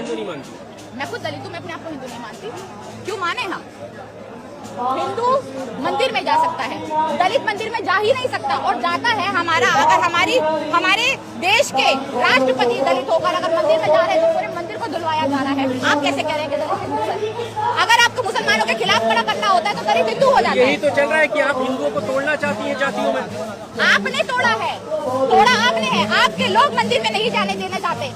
हिंदू नहीं मानती? मैं खुद दलित हूँ, मैं अपने आप को हिंदू नहीं मानती। क्यों माने हम? हिंदू मंदिर में जा सकता है, दलित मंदिर में जा ही नहीं सकता, और जाता है अगर हमारे देश के राष्ट्रपति दलित होकर अगर मंदिर में जा रहे हैं तो पूरे मंदिर को धुलवाया जा रहा है। आप कैसे कह रहे हैं कि दलित हिंदू है? अगर आपको मुसलमानों के खिलाफ खड़ा करना होता है तो दलित हिंदू हो जाता है। यही तो चल रहा है कि आप हिंदुओं को तोड़ना चाहती हैं जातियों में। आपने तोड़ा है, तोड़ा आपने है। आपके लोग मंदिर में नहीं जाने देना चाहते।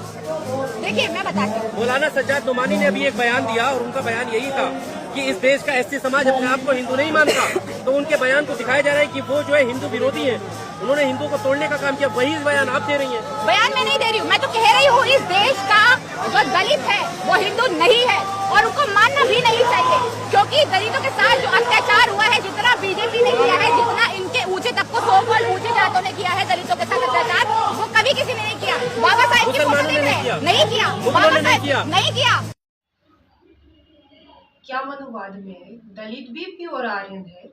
देखिए मैं बताती हूँ, मौलाना सज्जाद नोमानी ने अभी एक बयान दिया और उनका बयान यही था कि इस देश का एससी समाज अपने आप को हिंदू नहीं मानता, तो उनके बयान को दिखाया जा रहा है कि वो जो है हिंदू विरोधी है, उन्होंने हिंदुओं को तोड़ने का काम किया। वही बयान आप दे रही हैं। बयान मैं नहीं दे रही हूँ, मैं तो कह रही हूँ इस देश का जो दलित है वो हिंदू नहीं है और उनको मानना भी नहीं चाहिए, क्योंकि दलितों के साथ जो अत्याचार हुआ है, जितना बीजेपी ने किया है, जितना इनके ऊंचे तबकों सोकॉल्ड ऊंचे जातों ने किया है दलितों के साथ अत्याचार, वो कभी किसी ने नहीं किया। बाबा साहेब की फोटो देख रहे हैं, नहीं किया। बाबा साहेब नहीं किया। क्या मनुवाद में दलित भी प्योर आर्यन है?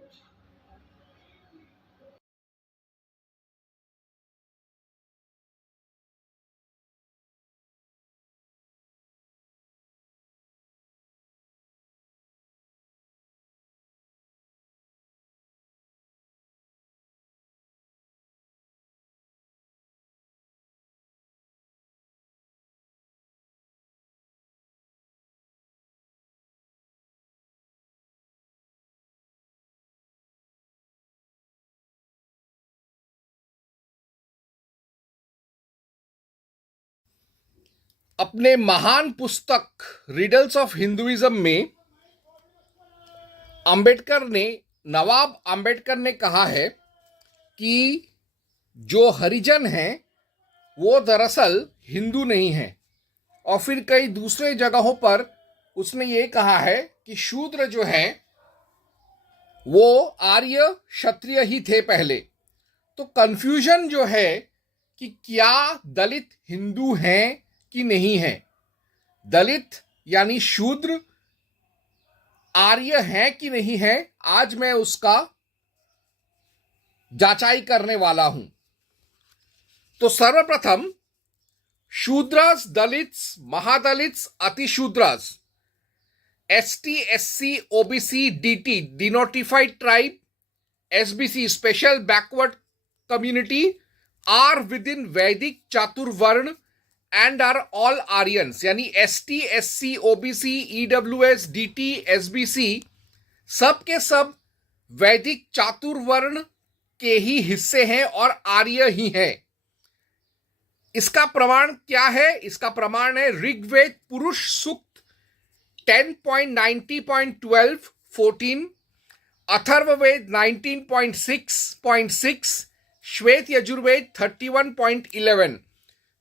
अपने महान पुस्तक रिडल्स ऑफ हिंदुइज्म में नवाब अंबेडकर ने कहा है कि जो हरिजन हैं वो दरअसल हिंदू नहीं हैं, और फिर कई दूसरे जगहों पर उसने ये कहा है कि शूद्र जो हैं वो आर्य क्षत्रिय ही थे पहले। तो कंफ्यूजन जो है कि क्या दलित हिंदू हैं कि नहीं है, दलित यानी शूद्र आर्य है कि नहीं है, आज मैं उसका जांचाई करने वाला हूं। तो सर्वप्रथम Shudras, Dalits, Mahadalits, Atishudras, ST, SC, OBC, DT, denotified tribe, SBC, special backward community are within Vedic chaturvarna and are all Aryans, यानी ST, SC, OBC, EWS, DT, SBC सब के सब वैदिक चातुर्वर्ण के ही हिस्से हैं और आर्य ही हैं। इसका प्रमाण क्या है? इसका प्रमाण है ऋग्वेद पुरुष सूक्त 10.90.12 14, अथर्ववेद 19.6.6, श्वेत यजुर्वेद 31.11।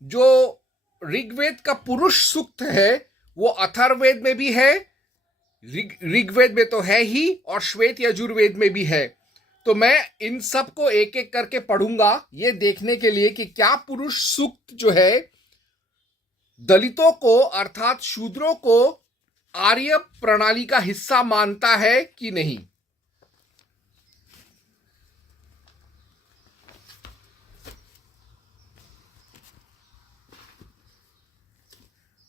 जो ऋग्वेद का पुरुष सूक्त है वो अथर्ववेद में भी है, ऋग्वेद में तो है ही, और श्वेत यजुर्वेद में भी है। तो मैं इन सब को एक एक करके पढ़ूंगा ये देखने के लिए कि क्या पुरुष सूक्त जो है दलितों को अर्थात शूद्रों को आर्य प्रणाली का हिस्सा मानता है कि नहीं।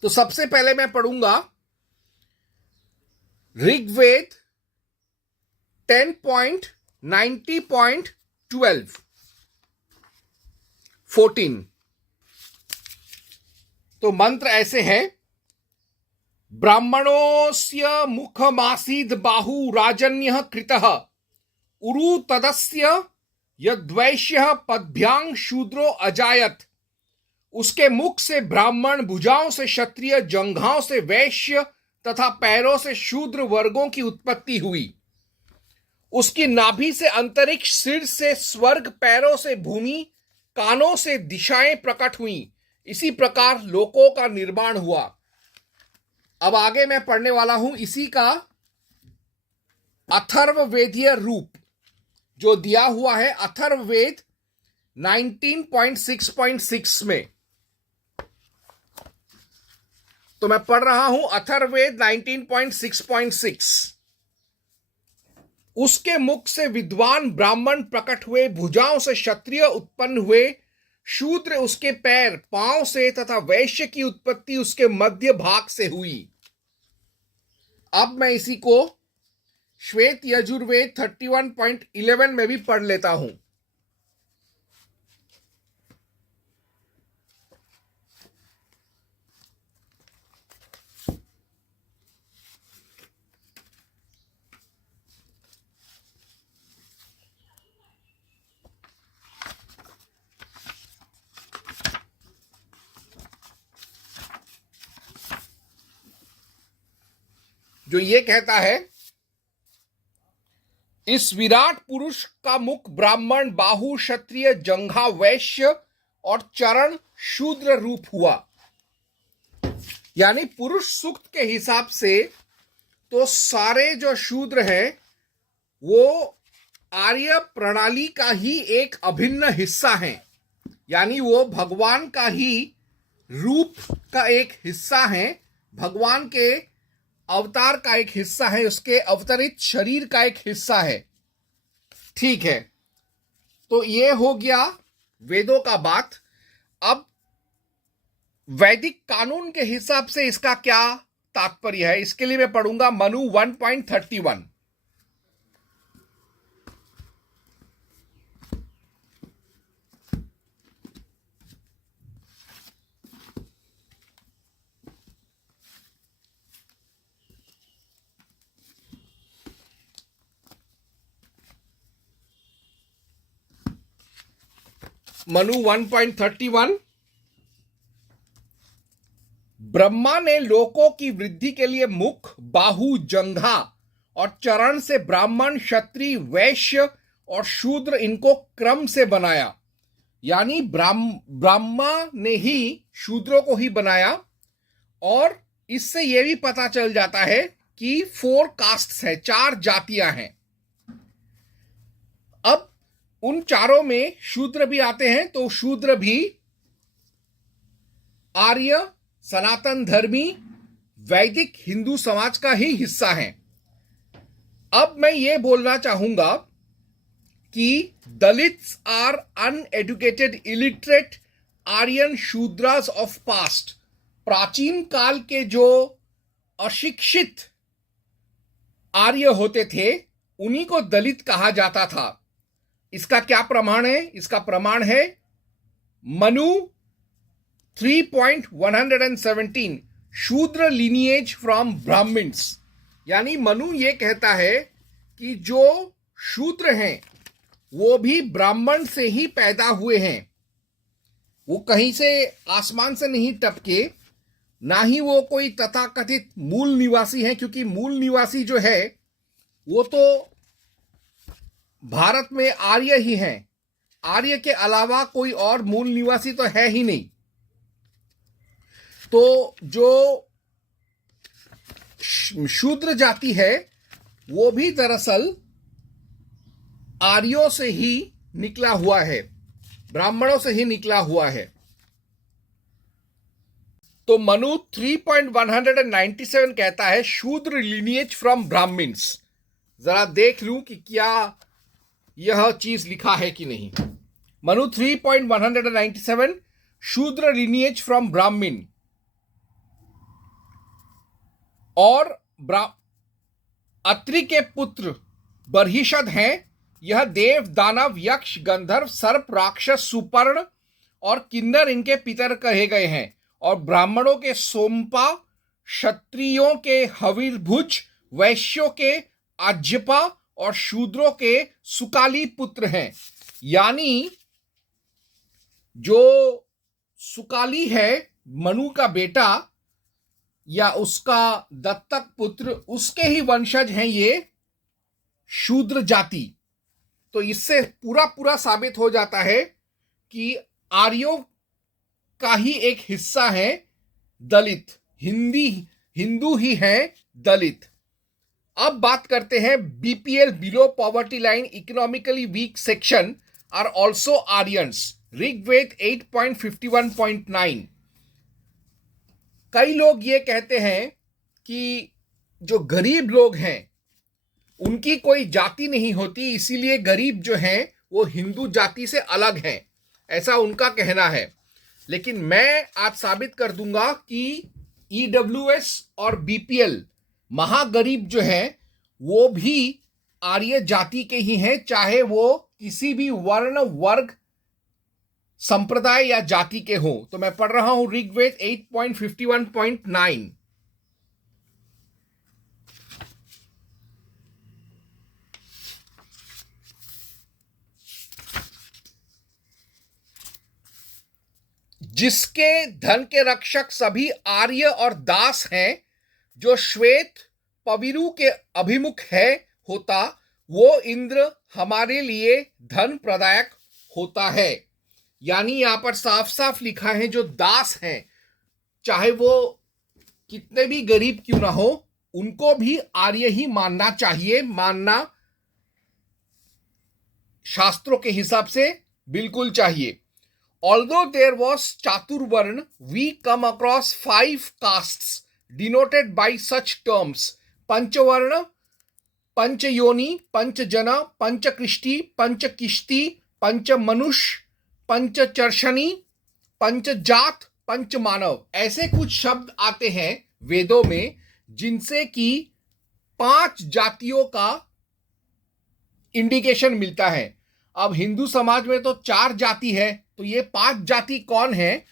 तो सबसे पहले मैं पढ़ूंगा ऋग्वेद 10.90.12 14। तो मंत्र ऐसे है, ब्राह्मणोस्य मुखमासीद बाहु राजन्यः कृतः उरु तदस्य यद्वैश्यः पद्भ्यां शूद्रो अजायत। उसके मुख से ब्राह्मण, भुजाओं से क्षत्रिय, जंघाओं से वैश्य तथा पैरों से शूद्र वर्गों की उत्पत्ति हुई। उसकी नाभि से अंतरिक्ष, सिर से स्वर्ग, पैरों से भूमि, कानों से दिशाएं प्रकट हुई। इसी प्रकार लोकों का निर्माण हुआ। अब आगे मैं पढ़ने वाला हूं इसी का अथर्ववेदीय रूप जो दिया हुआ है अथर्ववेद 19.6.6 में। तो मैं पढ़ रहा हूं अथर्ववेद 19.6.6। उसके मुख से विद्वान ब्राह्मण प्रकट हुए, भुजाओं से क्षत्रिय उत्पन्न हुए, शूद्र उसके पैर पांव से तथा वैश्य की उत्पत्ति उसके मध्य भाग से हुई। अब मैं इसी को श्वेत यजुर्वेद 31.11 में भी पढ़ लेता हूं। जो ये कहता है, इस विराट पुरुष का मुख ब्राह्मण, बाहु क्षत्रिय, जंघा वैश्य और चरण शूद्र रूप हुआ। यानी पुरुष सूक्त के हिसाब से तो सारे जो शूद्र हैं वो आर्य प्रणाली का ही एक अभिन्न हिस्सा हैं। यानी वो भगवान का ही रूप का एक हिस्सा है, भगवान के अवतार का एक हिस्सा है, उसके अवतरित शरीर का एक हिस्सा है। ठीक है, तो ये हो गया वेदों का बात। अब वैदिक कानून के हिसाब से इसका क्या तात्पर्य है, इसके लिए मैं पढ़ूंगा मनु 1.31। मनु 1.31। ब्रह्मा ने लोकों की वृद्धि के लिए मुख, बाहु, जंघा और चरण से ब्राह्मण, क्षत्रिय, वैश्य और शूद्र इनको क्रम से बनाया। यानी ब्रह्मा ने ही शूद्रों को ही बनाया। और इससे यह भी पता चल जाता है कि 4 कास्ट्स है, 4 जातियां हैं। अब उन चारों में शूद्र भी आते हैं, तो शूद्र भी आर्य सनातन धर्मी वैदिक हिंदू समाज का ही हिस्सा है। अब मैं ये बोलना चाहूंगा कि Dalits are uneducated illiterate Aryan Shudras of past. प्राचीन काल के जो अशिक्षित आर्य होते थे उन्हीं को दलित कहा जाता था। इसका क्या प्रमाण है? इसका प्रमाण है मनु 3.117 शूद्र लिनिएज फ्रॉम ब्राह्मण्स। यानी मनु ये कहता है कि जो शूद्र हैं वो भी ब्राह्मण से ही पैदा हुए हैं। वो कहीं से आसमान से नहीं टपके, ना ही वो कोई तथाकथित मूल निवासी हैं, क्योंकि मूल निवासी जो है वो तो भारत में आर्य ही हैं। आर्य के अलावा कोई और मूल निवासी तो है ही नहीं। तो जो शूद्र जाति है वो भी दरअसल आर्यों से ही निकला हुआ है, ब्राह्मणों से ही निकला हुआ है। तो मनु 3.197 कहता है शूद्र लिनिएज फ्रॉम ब्राह्मण्स। जरा देख लूं कि क्या यह चीज लिखा है कि नहीं। मनु 3.197 शूद्र लिनिएज फ्रॉम ब्राह्मण। और अत्रि के पुत्र बर्हिषद हैं। यह देव, दानव, यक्ष, गंधर्व, सर्प, राक्षस, सुपर्ण और किन्नर इनके पितर कहे गए हैं। और ब्राह्मणों के सोमपा, क्षत्रियों के हविर्भुज, वैश्यों के आज्यपा और शूद्रों के सुकाली पुत्र हैं। यानी जो सुकाली है मनु का बेटा या उसका दत्तक पुत्र, उसके ही वंशज हैं ये शूद्र जाति। तो इससे पूरा साबित हो जाता है कि आर्यों का ही एक हिस्सा है दलित। हिंदू ही है दलित। अब बात करते हैं BPL, below poverty line, economically weak section are also Aryans. Rigveda 8.51.9। कई लोग ये कहते हैं कि जो गरीब लोग हैं उनकी कोई जाति नहीं होती, इसीलिए गरीब जो हैं वो हिंदू जाति से अलग हैं। ऐसा उनका कहना है। लेकिन मैं आज साबित कर दूंगा कि ईडब्ल्यूएस और बीपीएल महागरीब जो हैं वो भी आर्य जाति के ही हैं, चाहे वो किसी भी वर्ण वर्ग संप्रदाय या जाति के हो। तो मैं पढ़ रहा हूं ऋग्वेद 8.51.9। जिसके धन के रक्षक सभी आर्य और दास हैं, जो श्वेत पविरु के अभिमुख है होता, वो इंद्र हमारे लिए धन प्रदायक होता है। यानी यहां पर साफ साफ लिखा है जो दास हैं, चाहे वो कितने भी गरीब क्यों ना हो, उनको भी आर्य ही मानना चाहिए। मानना शास्त्रों के हिसाब से बिल्कुल चाहिए। Although there was Chaturvarna, we come across 5 castes denoted by such terms: Panchavarna, Panchayoni, Panchajana, Panchakrishti, Panchakishti, Panchamanush, Panchacharshani, Panchajat, Panchmanav। ऐसे कुछ शब्द आते हैं वेदों में जिनसे कि 5 जातियों का इंडिकेशन मिलता है। अब हिंदू समाज में तो 4 जाति है, तो ये 5 जाति कौन है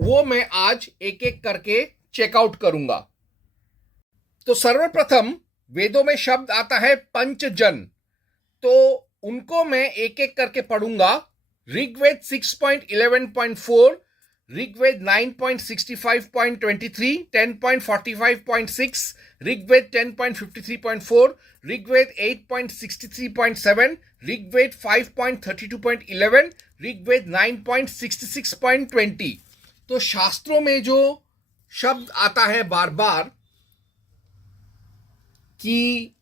वो मैं आज एक एक करके चेकआउट करूंगा। तो सर्वप्रथम वेदों में शब्द आता है पंचजन, तो उनको मैं एक एक करके पढ़ूंगा। ऋग्वेद 6.11.4, ऋग्वेद 9.65.23, 10.45.6, ऋग्वेद 10.53.4, ऋग्वेद 8.63.7, ऋग्वेद 5.32.11, ऋग्वेद 9.66.20। तो शास्त्रों में जो शब्द आता है बार बार कि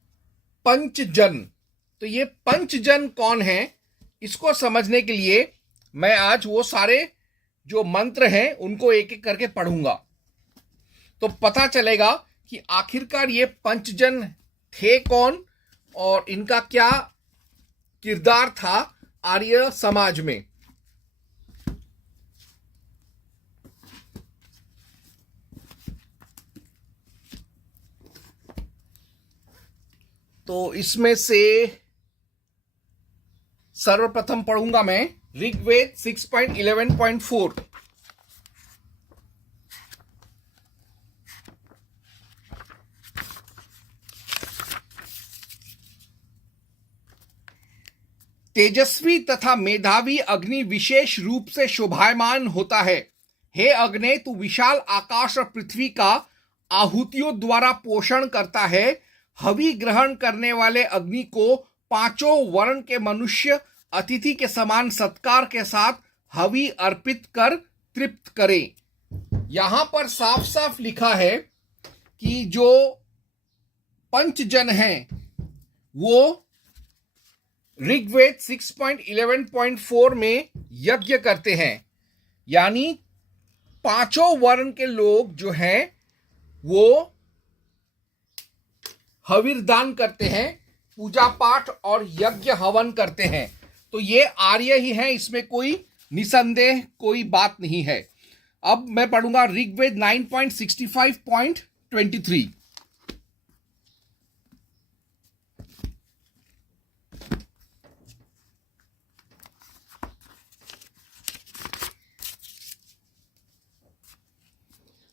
पंचजन, तो ये पंचजन कौन है, इसको समझने के लिए मैं आज वो सारे जो मंत्र हैं उनको एक एक करके पढ़ूंगा। तो पता चलेगा कि आखिरकार ये पंचजन थे कौन और इनका क्या किरदार था आर्य समाज में। तो इसमें से सर्वप्रथम पढ़ूंगा मैं ऋग्वेद 6.11.4। तेजस्वी तथा मेधावी अग्नि विशेष रूप से शोभायमान होता है। हे अग्नि, तू विशाल आकाश और पृथ्वी का आहुतियों द्वारा पोषण करता है। हवि ग्रहण करने वाले अग्नि को 5 वर्ण के मनुष्य अतिथि के समान सत्कार के साथ हवि अर्पित कर तृप्त करें। यहां पर साफ साफ लिखा है कि जो पंचजन हैं वो ऋग्वेद 6.11.4 में यज्ञ करते हैं। यानी 5 वर्ण के लोग जो हैं वो हविर्दान करते हैं, पूजा पाठ और यज्ञ हवन करते हैं। तो ये आर्य ही हैं, इसमें कोई निसंदेह कोई बात नहीं है। अब मैं पढ़ूंगा ऋग्वेद 9.65.23।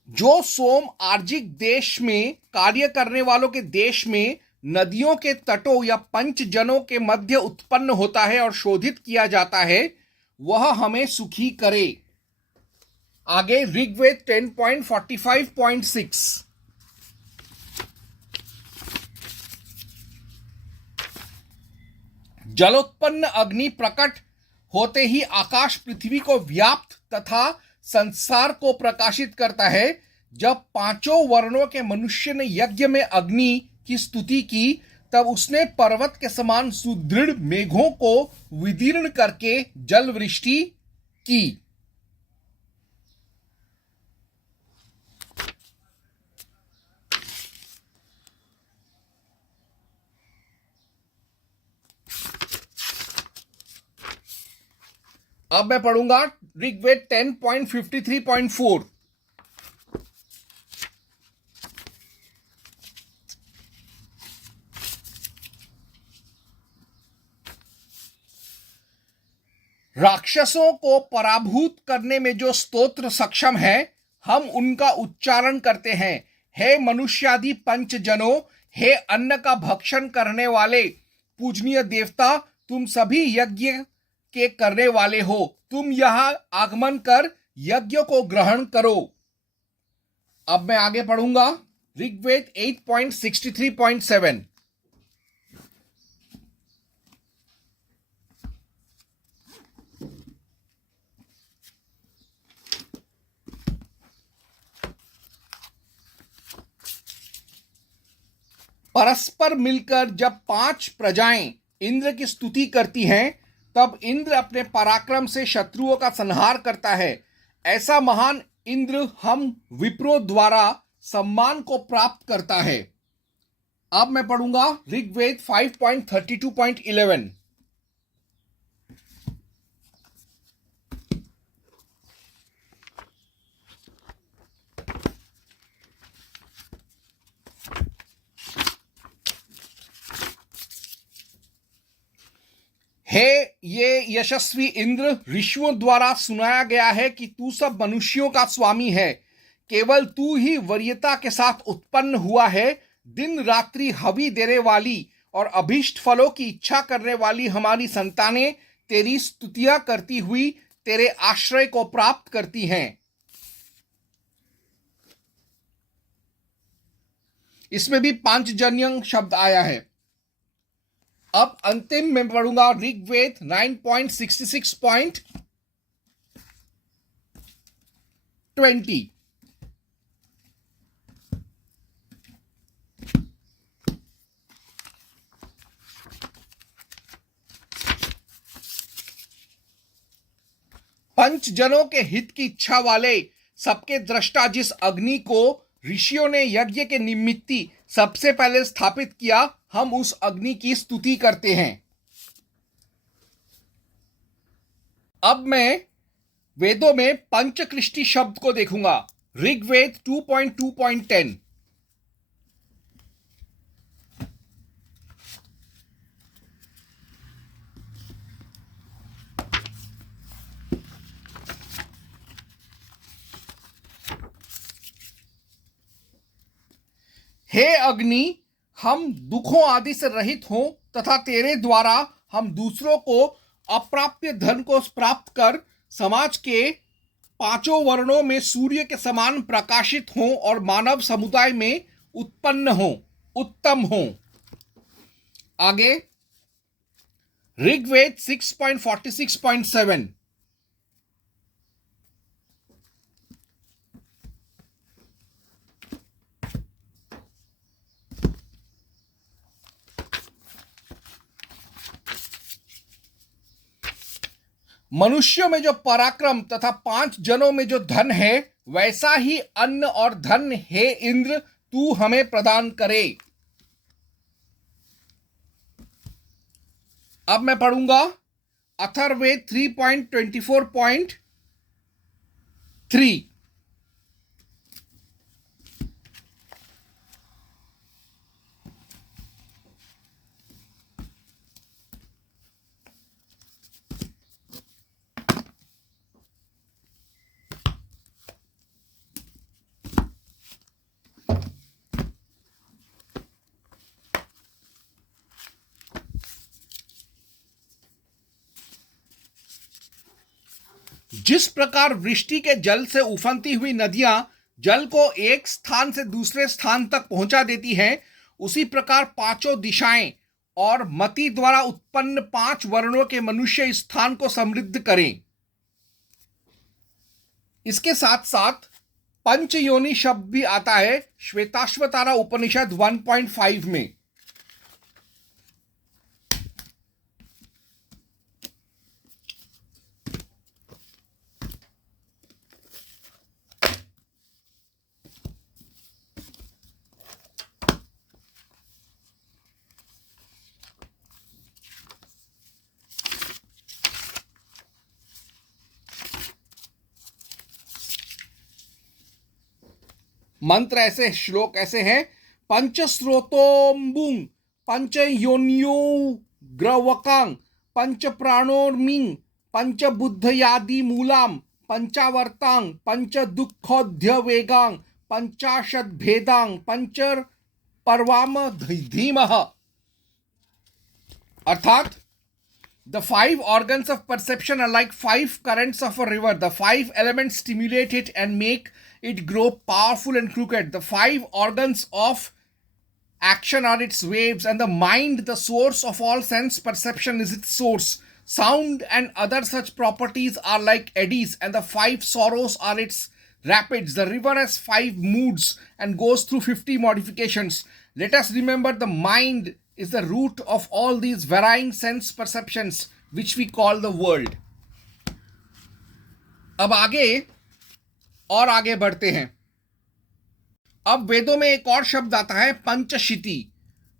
जो सोम आर्जिक देश में कार्य करने वालों के देश में नदियों के तटों या पंचजनों के मध्य उत्पन्न होता है और शोधित किया जाता है, वह हमें सुखी करे। आगे ऋग्वेद 10.45.6। जलोत्पन्न अग्नि प्रकट होते ही आकाश पृथ्वी को व्याप्त तथा संसार को प्रकाशित करता है। जब 5 वर्णों के मनुष्य ने यज्ञ में अग्नि की स्तुति की, तब उसने पर्वत के समान सुदृढ़ मेघों को विदीर्ण करके जल वृष्टि की। अब मैं पढ़ूंगा ऋग्वेद 10.53.4। राक्षसों को पराभूत करने में जो स्तोत्र सक्षम है, हम उनका उच्चारण करते हैं। हे मनुष्यादि पंचजनों, हे अन्न का भक्षण करने वाले पूजनीय देवता, तुम सभी यज्ञ के करने वाले हो, तुम यहां आगमन कर यज्ञ को ग्रहण करो। अब मैं आगे पढ़ूंगा ऋग्वेद 8.63.7। परस्पर मिलकर जब 5 प्रजाएं इंद्र की स्तुति करती हैं, तब इंद्र अपने पराक्रम से शत्रुओं का संहार करता है। ऐसा महान इंद्र हम विप्रो द्वारा सम्मान को प्राप्त करता है। अब मैं पढ़ूंगा ऋग्वेद 5.32.11। हे ये यशस्वी इंद्र, ऋषियों द्वारा सुनाया गया है कि तू सब मनुष्यों का स्वामी है। केवल तू ही वरीयता के साथ उत्पन्न हुआ है। दिन रात्रि हवि देने वाली और अभीष्ट फलों की इच्छा करने वाली हमारी संतानें तेरी स्तुतियां करती हुई तेरे आश्रय को प्राप्त करती हैं। इसमें भी पांचजन्य शब्द आया है। अब अंतिम में पढ़ूंगा ऋग्वेद 9.66.20। पंचजनों के हित की इच्छा वाले सबके दृष्टा जिस अग्नि को ऋषियों ने यज्ञ के निमित्ती सबसे पहले स्थापित किया, हम उस अग्नि की स्तुति करते हैं। अब मैं वेदों में पंचकृष्टि शब्द को देखूंगा। ऋग्वेद 2.2.10। हे अग्नि, हम दुखों आदि से रहित हों तथा तेरे द्वारा हम दूसरों को अप्राप्य धन को प्राप्त कर समाज के 5 वर्णों में सूर्य के समान प्रकाशित हों और मानव समुदाय में उत्पन्न हों, उत्तम हों। आगे ऋग्वेद 6.46.7। मनुष्यों में जो पराक्रम तथा 5 जनों में जो धन है, वैसा ही अन्न और धन हे इंद्र तू हमें प्रदान करे। अब मैं पढ़ूंगा अथर्ववेद 3.24.3। जिस प्रकार वृष्टि के जल से उफनती हुई नदियां जल को एक स्थान से दूसरे स्थान तक पहुंचा देती हैं, उसी प्रकार 5 दिशाएं और मति द्वारा उत्पन्न 5 वर्णों के मनुष्य इस स्थान को समृद्ध करें। इसके साथ साथ पंचयोनि शब्द भी आता है श्वेताश्वतारा उपनिषद 1.5 में। मंत्र ऐसे, श्लोक ऐसे हैं: पंचस्रोतोम्बुं पंचयोन्योग्रवकां पंचप्राणोर्मिं पंचबुद्धयादिमूलां पंचावर्तां पंचदुःखोध्यवेगां पंचाशद्भेदां पंचपर्वाम धीमः। अर्थात the five organs of perception are like five currents of a river. The five elements stimulate it and make it grow powerful and crooked. The five organs of action are its waves, and the mind, the source of all sense perception, is its source. Sound and other such properties are like eddies, and the five sorrows are its rapids. The river has five moods and goes through 50 modifications. Let us remember the mind is the root of all these varying sense perceptions which we call the world. अब आगे बढ़ते हैं। अब वेदों में एक और शब्द आता है पंचशिति।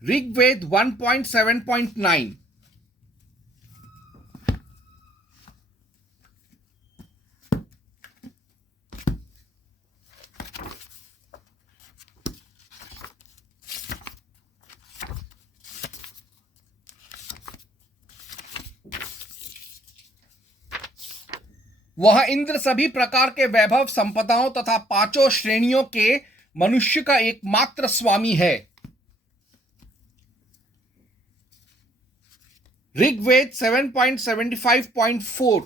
ऋग्वेद 1.7.9। वह इंद्र सभी प्रकार के वैभव संपदाओं तथा पांचों श्रेणियों के मनुष्य का एकमात्र स्वामी है। ऋग्वेद 7.75.4।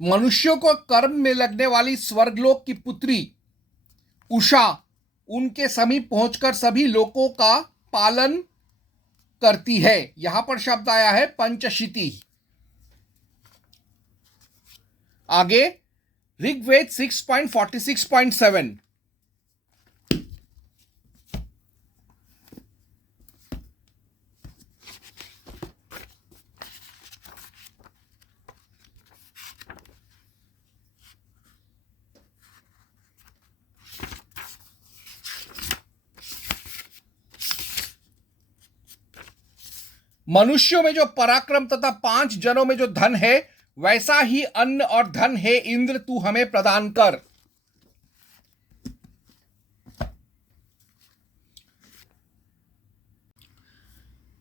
मनुष्यों को कर्म में लगने वाली स्वर्गलोक की पुत्री उषा उनके समीप पहुंचकर सभी लोकों का पालन करती है। यहां पर शब्द आया है पंचशिति। आगे ऋग्वेद 6.46.7। मनुष्यों में जो पराक्रम तथा 5 जनों में जो धन है, वैसा ही अन्न और धन है इंद्र तू हमें प्रदान कर।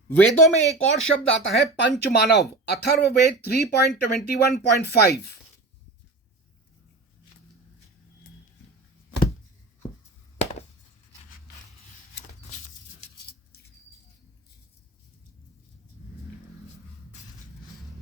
वेदों में एक और शब्द आता है पंचमानव। अथर्ववेद 3.21.5।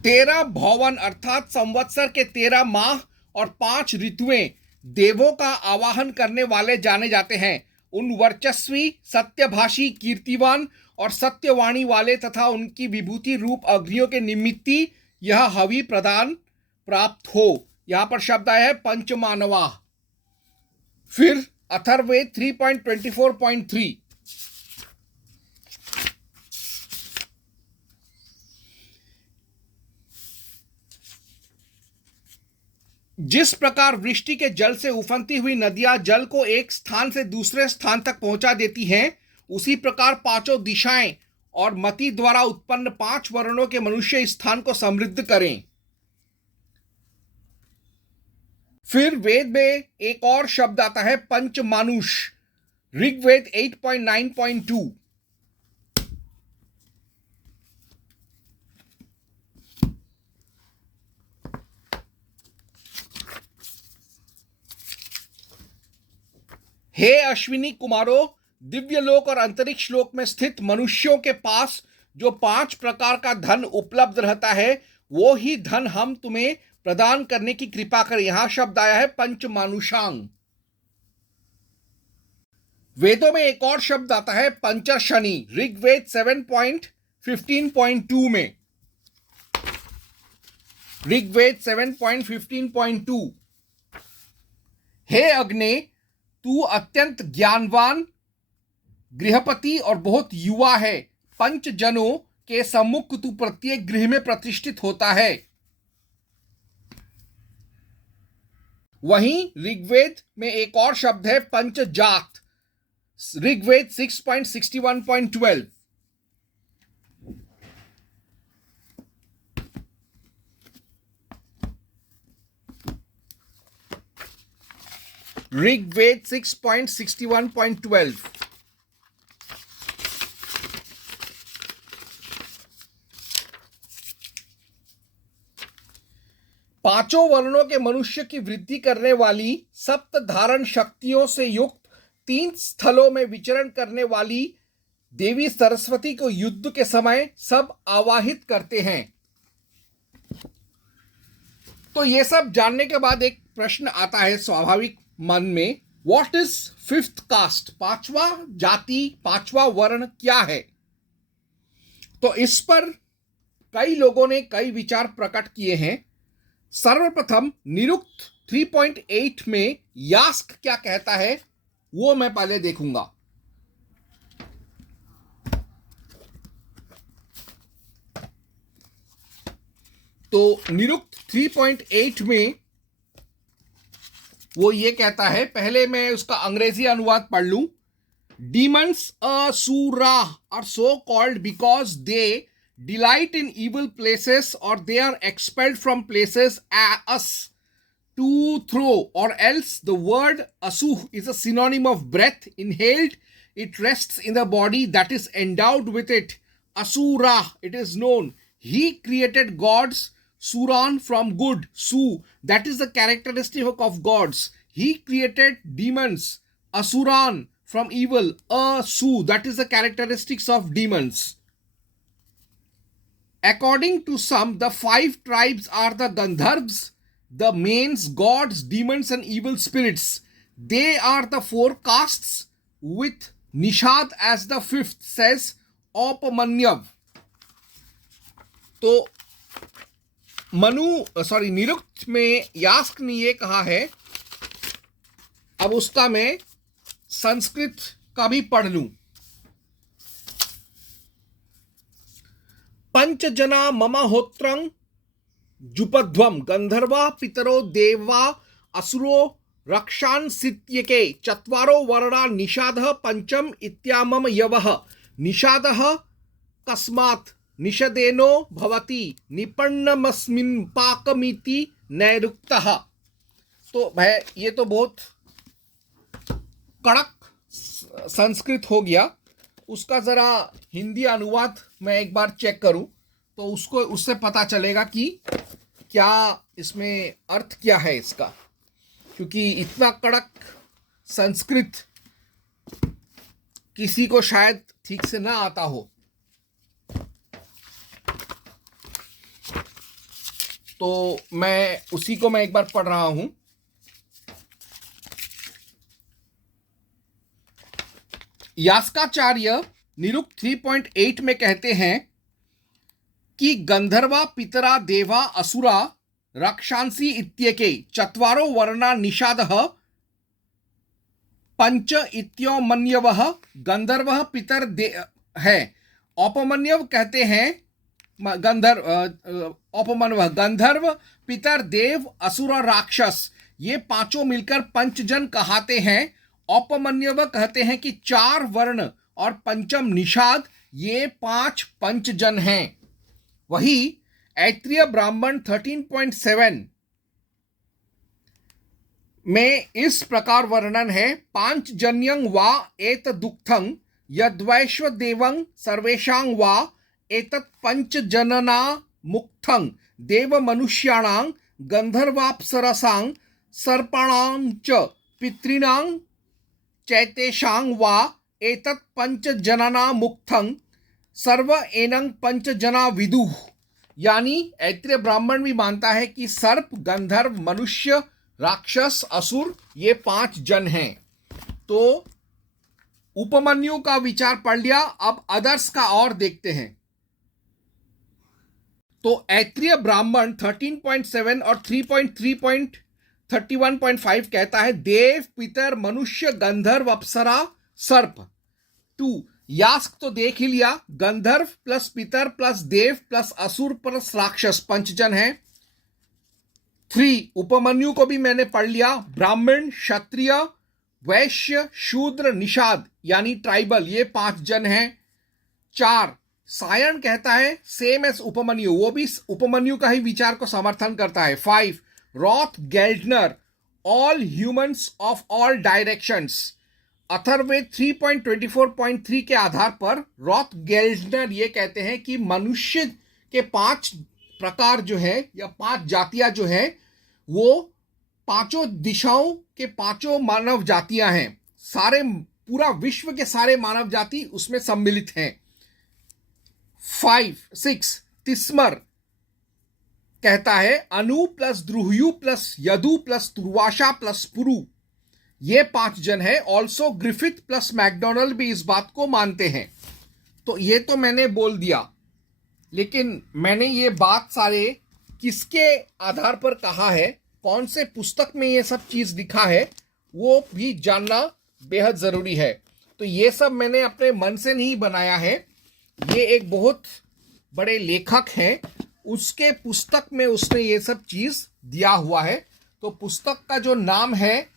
तेरह भवन अर्थात संवत्सर के 13 माह और 5 ऋतुएं देवों का आवाहन करने वाले जाने जाते हैं। उन वर्चस्वी, सत्यभाषी, कीर्तिवान और सत्यवाणी वाले तथा उनकी विभूति रूप अग्नियों के निमित्ती यह हवि प्रदान प्राप्त हो। यहां पर शब्द आया है पंचमानवा। फिर अथर्ववेद 3.24.3। जिस प्रकार वृष्टि के जल से उफनती हुई नदियां जल को एक स्थान से दूसरे स्थान तक पहुंचा देती हैं, उसी प्रकार पांचों दिशाएं और मति द्वारा उत्पन्न 5 वर्णों के मनुष्य इस स्थान को समृद्ध करें। फिर वेद में एक और शब्द आता है पंचमानुष। ऋग्वेद 8.9.2। हे अश्विनी कुमारों, दिव्यलोक और अंतरिक्ष लोक में स्थित मनुष्यों के पास जो 5 प्रकार का धन उपलब्ध रहता है, वो ही धन हम तुम्हें प्रदान करने की कृपा करें। यहां शब्द आया है पंचमानुषांग। वेदों में एक और शब्द आता है पंचर्षणी। ऋग्वेद 7.15.2 में। ऋग्वेद 7.15.2। हे अग्नि, तू अत्यंत ज्ञानवान, गृहपति और बहुत युवा है। 5 जनों के सम्मुख तू प्रत्येक गृह में प्रतिष्ठित होता है। वहीं ऋग्वेद में एक और शब्द है पंचजात, ऋग्वेद 6.61.12। ऋग्वेद 6.61.12। पांचों वर्णों के मनुष्य की वृद्धि करने वाली सप्त धारण शक्तियों से युक्त 3 स्थलों में विचरण करने वाली देवी सरस्वती को युद्ध के समय सब आवाहित करते हैं। तो ये सब जानने के बाद एक प्रश्न आता है स्वाभाविक मन में, व्हाट इज फिफ्थ कास्ट? पांचवा जाति, पांचवा वर्ण क्या है? तो इस पर कई लोगों ने कई विचार प्रकट किए हैं। सर्वप्रथम निरुक्त 3.8 में यास्क क्या कहता है वो मैं पहले देखूंगा। तो निरुक्त 3.8 में वो ये कहता है, पहले मैं उसका अंग्रेजी अनुवाद पढ़ लूं। Demons asura are so called because they delight in evil places, or they are expelled from places as to throw, or else the word asuh is a synonym of breath inhaled. It rests in the body that is endowed with it. Asura, it is known. He created gods, suran, from good, su, that is the characteristic of gods. He created demons, asuran, from evil, asu, that is the characteristics of demons. According to some, the 5 tribes are the Gandharvas, the mains, gods, demons and evil spirits. They are the 4 castes with Nishad as the 5th, says Aupamanyav. तो निरुक्त में यास्क ने ये कहा है। अब उसका मैं संस्कृत का भी पढ़ लूं। पंचजना मम होत्रं जुपध्वम गंधर्वा पितरो देवा असुरो रक्षांसित्यके चत्वारो वर्णा निषादः पंचम इत्यामम यवः निषादः कस्मात् निषदेनो भवति निपन्नमस्मिन् पाकमिति नैरुक्तः। तो भाई ये तो बहुत कड़क संस्कृत हो गया। उसका ज़रा हिंदी अनुवाद मैं एक बार चेक करूं तो उससे पता चलेगा कि क्या इसमें अर्थ क्या है इसका, क्योंकि इतना कड़क संस्कृत किसी को शायद ठीक से ना आता हो। तो मैं उसी को एक बार पढ़ रहा हूं। यास्काचार्य निरुक्त 3.8 में कहते हैं कि गंधर्वा पितरा देवा असुरा रक्षांसी इत्येके चत्वारो वर्णा निषादः पंच इत्योमन्यवः गंधर्वः पितर है। औपमन्यव कहते हैं गंधर्व पितर देव असुर राक्षस, ये पांचों मिलकर पंचजन कहते हैं। औपमन्यव कहते हैं कि 4 वर्ण और पंचम निषाद, ये 5 पंचजन हैं। वही ऐत्रेय ब्राह्मण 13.7 में इस प्रकार वर्णन है, पांचजन्यं वा एत दुक्थं यद्वैश्वदेवं सर्वेषां वा एतत् पंचजनना मुक्थं देव मनुष्याणां गंधर्वाप्सरसां सर्पाणां च पितॄणां चैतेषां वा एतत् पंचजनना मुक्थं सर्व एनं पंचजना विदुः। यानी ऐत्रेय ब्राह्मण भी मानता है कि सर्प, गंधर्व, मनुष्य, राक्षस, असुर, ये 5 जन हैं। तो उपमन्यु का विचार पढ़ लिया, अब अदर्स का और देखते हैं। तो ऐत्रेय ब्राह्मण 13.7 और 3.31.5 कहता है, देव, पितर, मनुष्य, गंधर्व, अप्सरा, सर्प। 2 यास्क तो देख ही लिया, गंधर्व प्लस पितर प्लस देव प्लस असुर प्लस राक्षस, पंचजन है। 3 उपमन्यु को भी मैंने पढ़ लिया। ब्राह्मण, क्षत्रिय, वैश्य, शूद्र, निषाद यानी ट्राइबल, ये 5 जन हैं। 4 सायण कहता है सेम एज उपमन्यु, वो भी उपमन्यु का ही विचार को समर्थन करता है। 5 Roth Geldner, all humans of all directions. Atharvaveda 3.24.3 के आधार पर रॉथ गेल्डनर ये कहते हैं कि मनुष्य के 5 प्रकार जो है या 5 जातियां जो है वो 5 दिशाओं के 5 मानव जातियां हैं। सारे पूरा विश्व के सारे मानव जाति उसमें सम्मिलित हैं। 6 तिस्मर कहता है Anu plus Druhyu plus Yadu plus Turvasha plus Puru, ये 5 जन है। ऑल्सो ग्रिफिथ प्लस मैकडोनल्ड भी इस बात को मानते हैं। तो ये तो मैंने बोल दिया, लेकिन मैंने ये बात सारे किसके आधार पर कहा है, कौन से पुस्तक में ये सब चीज लिखा है, वो भी जानना बेहद जरूरी है। तो ये सब मैंने अपने मन से नहीं बनाया है, ये एक बहुत बड़े लेखक हैं, उसके पुस्तक में उसने ये सब चीज दिया हुआ है। तो पुस्तक का जो नाम है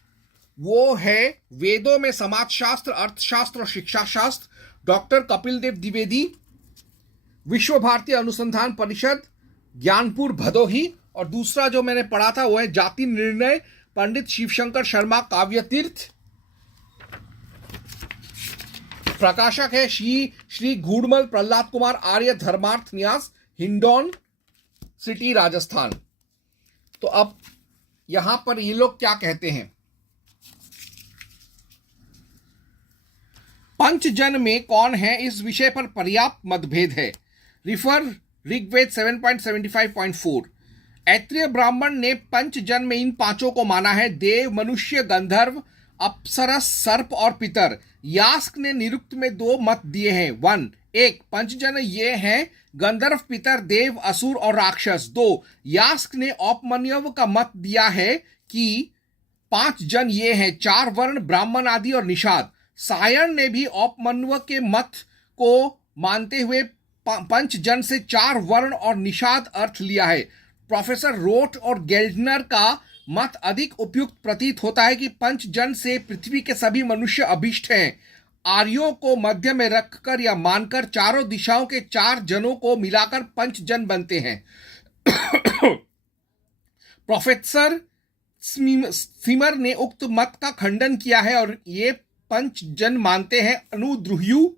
वो है वेदों में समाजशास्त्र, अर्थशास्त्र और शिक्षा शास्त्र, डॉक्टर कपिल देव द्विवेदी, विश्व भारती अनुसंधान परिषद, ज्ञानपुर भदोही। और दूसरा जो मैंने पढ़ा था वो है जाति निर्णय, पंडित शिवशंकर शर्मा काव्यतीर्थ, प्रकाशक है श्री घूड़मल प्रहलाद कुमार आर्य, धर्मार्थ न्यास, हिंडौन सिटी, राजस्थान। तो अब यहां पर ये लोग क्या कहते हैं, पंचजन में कौन है, इस विषय पर पर्याप्त मतभेद है। रिफर ऋग्वेद 7.75.4। ऐत्रेय ब्राह्मण ने पंचजन में इन 5 को माना है, देव, मनुष्य, गंधर्व, अप्सरस, सर्प और पितर। यास्क ने निरुक्त में 2 मत दिए हैं। 1 पंचजन ये हैं गंधर्व, पितर, देव, असुर और राक्षस। 2 यास्क ने औपमन्यव का मत दिया है कि 5 जन ये हैं 4 वर्ण, ब्राह्मण आदि और निषाद। सायण ने भी औपमन्यव के मत को मानते हुए पंचजन से 4 वर्ण और निषाद अर्थ लिया है। प्रोफेसर रोट और गेल्डनर का मत अधिक उपयुक्त प्रतीत होता है कि पंचजन से पृथ्वी के सभी मनुष्य अभिष्ट हैं। आर्यों को मध्य में रखकर या मानकर चारों दिशाओं के 4 जनों को मिलाकर पंचजन बनते हैं। प्रोफेसर सिमर ने उक्त मत का खंडन किया है और ये पंचजन मानते हैं अनु, द्रुहयु,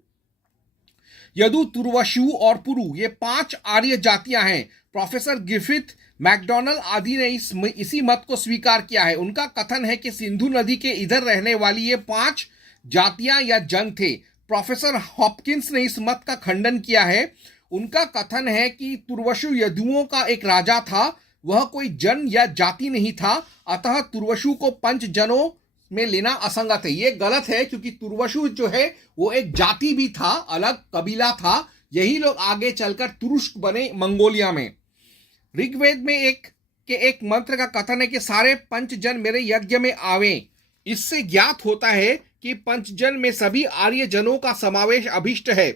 यदु, तुर्वशु और पुरु, ये 5 आर्य जातियां हैं। प्रोफेसर ग्रिफिथ, मैकडोनल्ड आदि ने इसी मत को स्वीकार किया है। उनका कथन है कि सिंधु नदी के इधर रहने वाली ये 5 जातियां या जन थे। प्रोफेसर हॉपकिंस ने इस मत का खंडन किया है। उनका कथन है कि तुर्वशु यदुओं का एक राजा था, वह कोई जन या जाति नहीं था, अतः तुर्वशु को 5 जनों में लेना असंगत है। ये गलत है, क्योंकि तुर्वशु जो है वो एक जाति भी था, अलग कबीला था। यही लोग आगे चलकर तुरुष्क बने मंगोलिया में। ऋग्वेद में एक मंत्र का कथन है कि सारे पंचजन मेरे यज्ञ में आवें। इससे ज्ञात होता है कि पंचजन में सभी आर्य जनों का समावेश अभिष्ट है।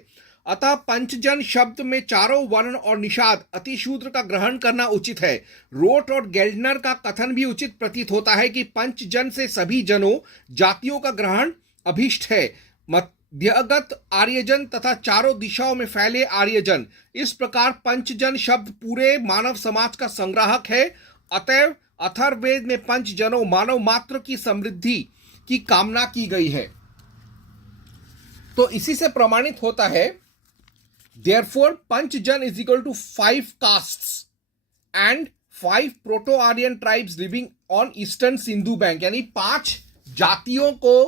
अतः पंचजन शब्द में 4 वर्ण और निषाद अतिशूद्र का ग्रहण करना उचित है। रोट और गेल्डनर का कथन भी उचित प्रतीत होता है कि पंचजन से सभी जनों जातियों का ग्रहण अभिष्ट है। मध्यगत आर्यजन तथा चारों दिशाओं में फैले आर्यजन। इस प्रकार पंचजन शब्द पूरे मानव समाज का संग्राहक है। अतएव अथर्ववेद में पंचजनों मानव मात्र की समृद्धि की कामना की गई है। तो इसी से प्रमाणित होता है Therefore, Panchjan is equal to 5 castes and 5 Proto-Aryan tribes living on eastern Sindhu bank। यानी 5 जातियों को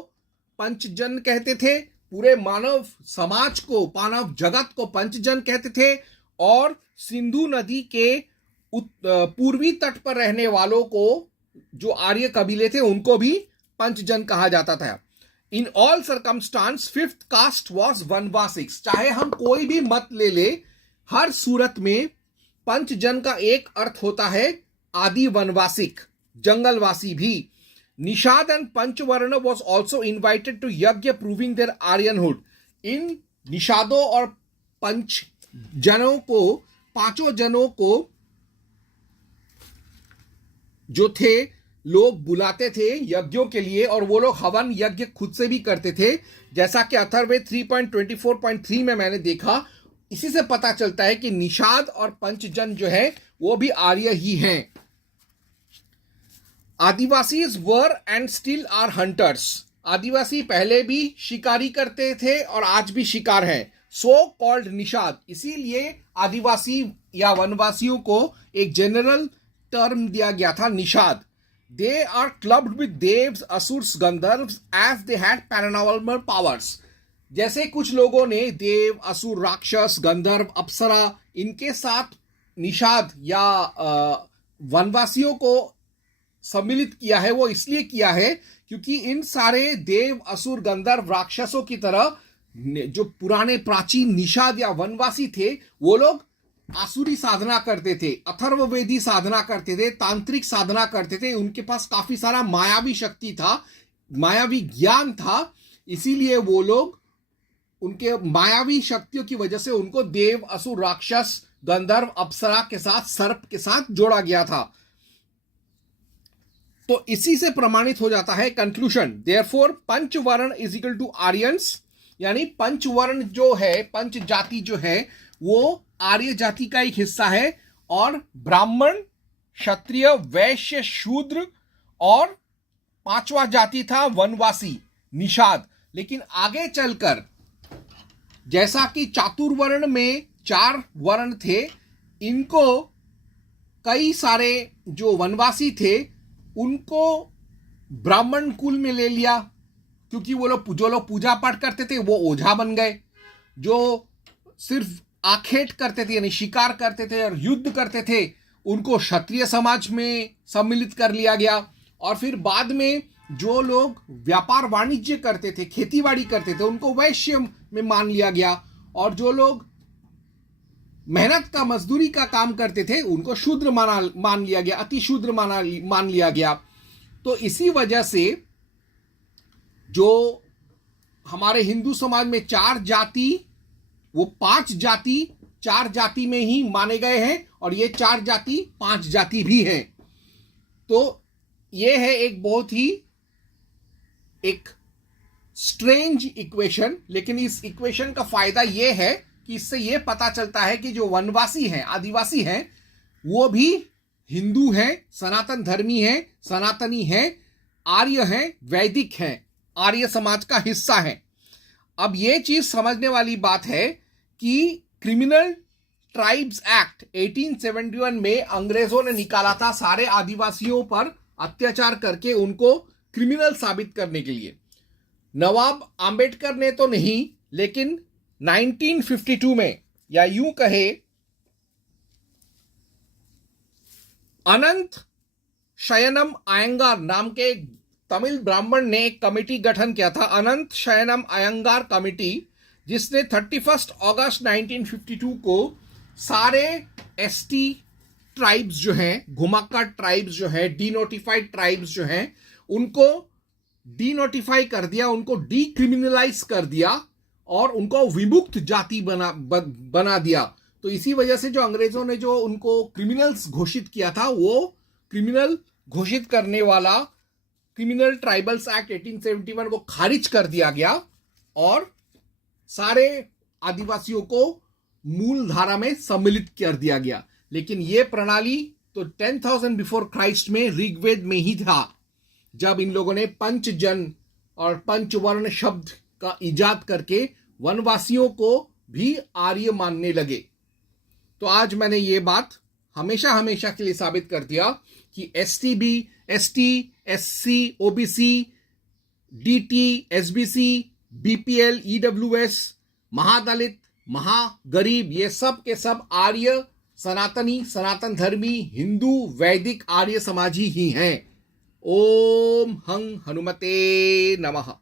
पंचजन कहते थे, पूरे मानव समाज को, मानव जगत को पंचजन कहते थे, और सिंधु नदी के पूर्वी तट पर रहने वालों को, जो आर्य कबीले थे, उनको भी पंचजन कहा जाता था। In all circumstances 5th caste was vanvasik. चाहे हम कोई भी मत ले ले, हर सूरत में पंचजन का एक अर्थ होता है आदि वनवासिक, जंगलवासी भी। Nishad and panchvarna was also invited to yajna proving their Aryanhood. इन निषादों और पंच जनों को, 5 जनों को जो थे लोग बुलाते थे यज्ञों के लिए, और वो लोग हवन यज्ञ खुद से भी करते थे, जैसा कि अथर्ववेद 3.24.3 में मैंने देखा। इसी से पता चलता है कि निषाद और पंचजन जो है वो भी आर्य ही हैं। Adivasis were and still are hunters. आदिवासी पहले भी शिकारी करते थे और आज भी शिकार हैं। सो कॉल्ड निषाद, इसीलिए आदिवासी या वनवासियों को एक जनरल टर्म दिया गया था Nishad. They are clubbed with devs, asurs, gandharvs as they had paranormal powers. जैसे कुछ लोगों ने देव, असुर, राक्षस, गंधर्व, अप्सरा, इनके साथ निषाद या वनवासियों को सम्मिलित किया है, वो इसलिए किया है क्योंकि इन सारे देव, असुर, गंधर्व, राक्षसों की तरह जो पुराने प्राचीन निषाद या वनवासी थे, वो लोग आसुरी साधना करते थे, अथर्ववेदी साधना करते थे, तांत्रिक साधना करते थे। उनके पास काफी सारा मायावी शक्ति था, मायावी ज्ञान था। इसीलिए वो लोग उनके मायावी शक्तियों की वजह से उनको देव, असुर, राक्षस, गंधर्व, अप्सरा के साथ, सर्प के साथ जोड़ा गया था। तो इसी से प्रमाणित हो जाता है conclusion, therefore panchvarna is equal to Aryans, यानी पंचवर्ण जो है, पंच जाति जो है, वो आर्य जाति का एक हिस्सा है। और ब्राह्मण, क्षत्रिय, वैश्य, शूद्र और पांचवा जाति था वनवासी, निषाद। लेकिन आगे चलकर जैसा कि चातुर्वर्ण में 4 वर्ण थे, इनको कई सारे जो वनवासी थे उनको ब्राह्मण कुल में ले लिया, क्योंकि वो लोग जो लोग पूजा पाठ करते थे वो ओझा बन गए, जो सिर्फ आखेट करते थे यानी शिकार करते थे और युद्ध करते थे उनको क्षत्रिय समाज में सम्मिलित कर लिया गया। और फिर बाद में जो लोग व्यापार वाणिज्य करते थे, खेतीबाड़ी करते थे, उनको वैश्य में मान लिया गया। और जो लोग मेहनत का, मजदूरी का काम करते थे उनको शूद्र मान लिया गया, अति शूद्र मान लिया गया। तो इसी वजह से जो हमारे हिंदू समाज में 4 जाति, वो 5 जाति 4 जाति में ही माने गए हैं, और ये 4 जाति 5 जाति भी हैं। तो ये है एक बहुत ही एक स्ट्रेंज इक्वेशन, लेकिन इस इक्वेशन का फायदा ये है कि इससे ये पता चलता है कि जो वनवासी हैं, आदिवासी हैं, वो भी हिंदू हैं, सनातन धर्मी हैं, सनातनी हैं, आर्य हैं, वैदिक हैं, आर्य समाज का हिस्सा हैं। अब ये चीज समझने वाली बात है कि क्रिमिनल ट्राइब्स एक्ट 1871 में अंग्रेजों ने निकाला था सारे आदिवासियों पर अत्याचार करके उनको क्रिमिनल साबित करने के लिए। नवाब आंबेडकर ने तो नहीं, लेकिन 1952 में, या यूं कहे अनंत शयनम अयंगार नाम के तमिल ब्राह्मण ने एक कमेटी गठन किया था, अनंत शयनम अयंगार कमेटी, जिसने 31 अगस्त 1952 को सारे एसटी ट्राइब्स जो हैं, घुमाक्का ट्राइब्स जो है, डीनोटिफाइड ट्राइब्स जो हैं, उनको डीनोटिफाई कर दिया, उनको डीक्रिमिनलाइज कर दिया और उनको विमुक्त जाति बना दिया। तो इसी वजह से जो अंग्रेजों ने जो उनको क्रिमिनल्स घोषित किया था, वो क्रिमिनल घोषित करने वाला क्रिमिनल ट्राइबल्स एक्ट 1871 को खारिज कर दिया गया और सारे आदिवासियों को मूल धारा में सम्मिलित कर दिया गया। लेकिन यह प्रणाली तो 10,000 बिफोर क्राइस्ट में ऋग्वेद में ही था, जब इन लोगों ने पंचजन और पंचवर्ण शब्द का इजाद करके वनवासियों को भी आर्य मानने लगे। तो आज मैंने ये बात हमेशा हमेशा के लिए साबित कर दिया कि ST, SC, OBC, DT, SBC, BPL, EWS, Mahadalit, महागरीब, ये सब के सब आर्य, सनातनी, सनातन धर्मी, हिंदू, वैदिक आर्य समाजी ही हैं। ओम हं हनुमते नमः।